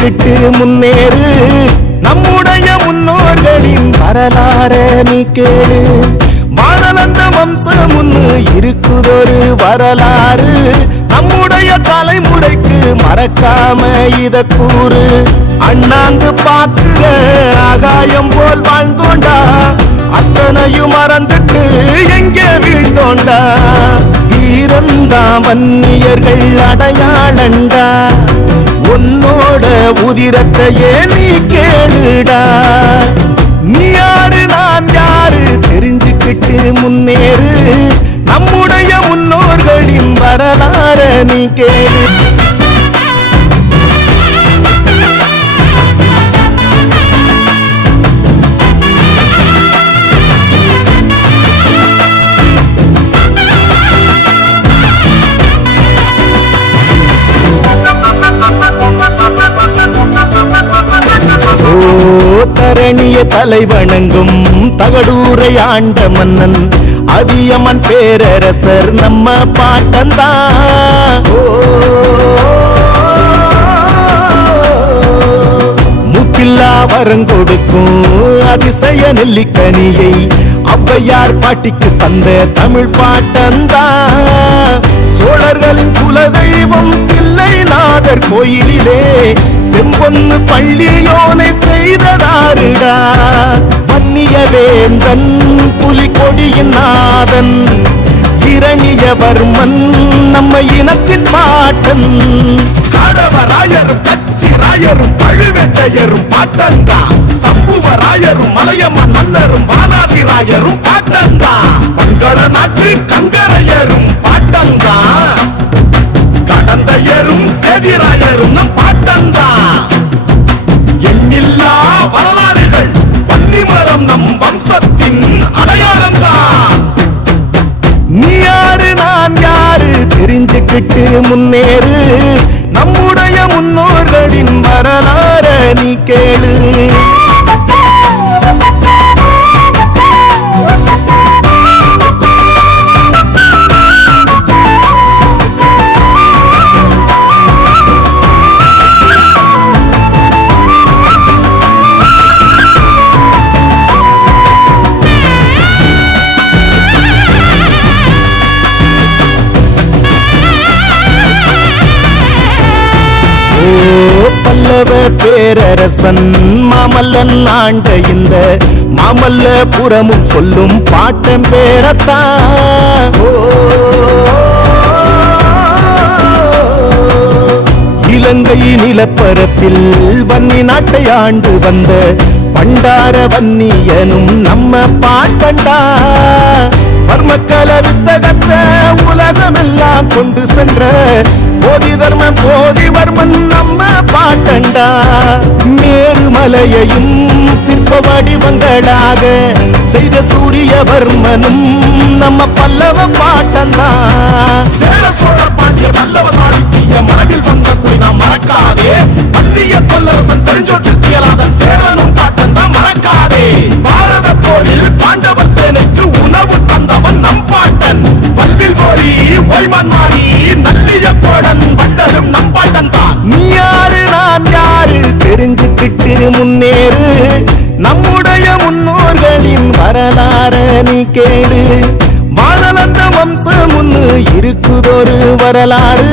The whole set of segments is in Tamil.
தெரிஞ்சுக்கிட்டு முன்னேறு நம்முடைய முன்னோர்களின் வரலாற நீ கேளு மானலந்த வம்சம் ஒண்ணு இருக்குதொரு வரலாறு நம்முடைய தலைமுறைக்கு மறக்காம இத கூறு அண்ணாந்து பாக்குற ஆகாயம் போல் வாழ்ந்தோண்டா அத்தனையும் மறந்துட்டு எங்கே வீழ்ந்தோண்டா வீரந்தா வன்னியர்கள் அடையாளண்டா உன்னோட உதிரத்தையே நீ கேளுடா நீ யாரு நான் யாரு தெரிஞ்சுக்கிட்டு முன்னேறு நம்முடைய முன்னோர்களின் வரலாற நீ கேளு தரணிய தலைவணங்கும் தகடூரை ஆண்ட மன்னன் அதியமன் பேரரசர் நம்ம பாட்டந்தா முக்கில்லா வரங்கொடுக்கும் அதிசய நெல்லிக்கனியை ஔவையார் பாட்டிக்கு தந்த தமிழ் பாட்டந்தா சோழர்களின் குலதெய்வம் தில்லைநாதர் கோயிலிலே செம்பொன்னு பள்ளியோனை செய்ததாருடா வன்னிய வேந்தன் புலிகொடியின் நாதன் இரணியவர்மன் நம்ம இனத்தின் பாட்டன் காடவராயரும் கச்சிராயரும் பழுவேட்டையரும் பாட்டந்தா சம்புவராயரும் மலையம்மன் மன்னரும் வானாதிராயரும் பாட்டந்தா மங்கள நாட்டு கங்கரையரும் பாட்டந்தா கடந்தையரும் சேதிராயரும் நம் பாட்டந்தா எண்ணில்லா வரலாறுகள் வன்னிமரம் நம் வம்சத்தின் அடையாளம்தான் நீ யாரு நான் யாரு தெரிஞ்சுக்கிட்டு முன்னேறு நம்முடைய முன்னோர்களின் வரலாற நீ கேளு பல்லவ பேரரசன் மாமல்லன் ஆண்ட இந்த மாமல்லபுரமும் சொல்லும் பாட்டம் பேரத்தான் இலங்கை நிலப்பரப்பில் வன்னி நாட்டை ஆண்டு வந்த பண்டார வன்னியனும் நம்ம பாட்டண்டா வர்மக்கல வித்தகத்த உலகமெல்லாம் கொண்டு சென்ற போதி தர்மன் போதிவர்மன் நம்ம பாட்டண்டா மேருமலையையும் சிற்ப வடிவங்களாக செய்த சூரியவர்மனும் நம்ம பல்லவ பாட்டண்டா சேர சோழ பாண்டிய பல்லவ சாளுக்கிய மரபில் வந்த குடி நாம் மறக்காதே பள்ளிய கொல்லரசன் தெரிஞ்சோற்றிற்கு இயலாதன் சேரனும் பாட்டண்டா மறக்காதே பாரத போரில் பாண்டவர் சேனைக்கு உணவு தந்தவன் நம் பாட்டன் பல்வில் கோரி ஒய்மன் மாறி நல்லிய கோடன் வண்டரும் நம் பாட்டன் தான் நீ யாரு நான் யாரு தெரிஞ்சுக்கிட்டு முன்னேறு நம்முடைய முன்னோர்களின் வரலாற நீ கேளு மானலந்த வம்சம் ஒண்ணு இருக்குதொரு வரலாறு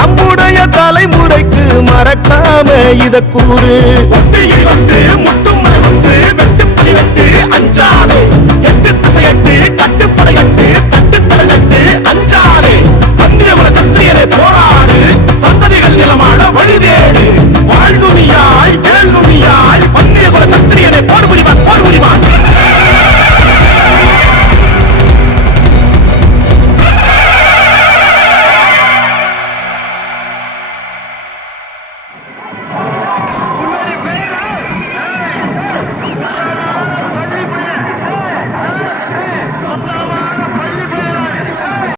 நம்முடைய தலைமுறைக்கு மறக்காம இத கூறு முட்டும் வெட்டு அஞ்சாதே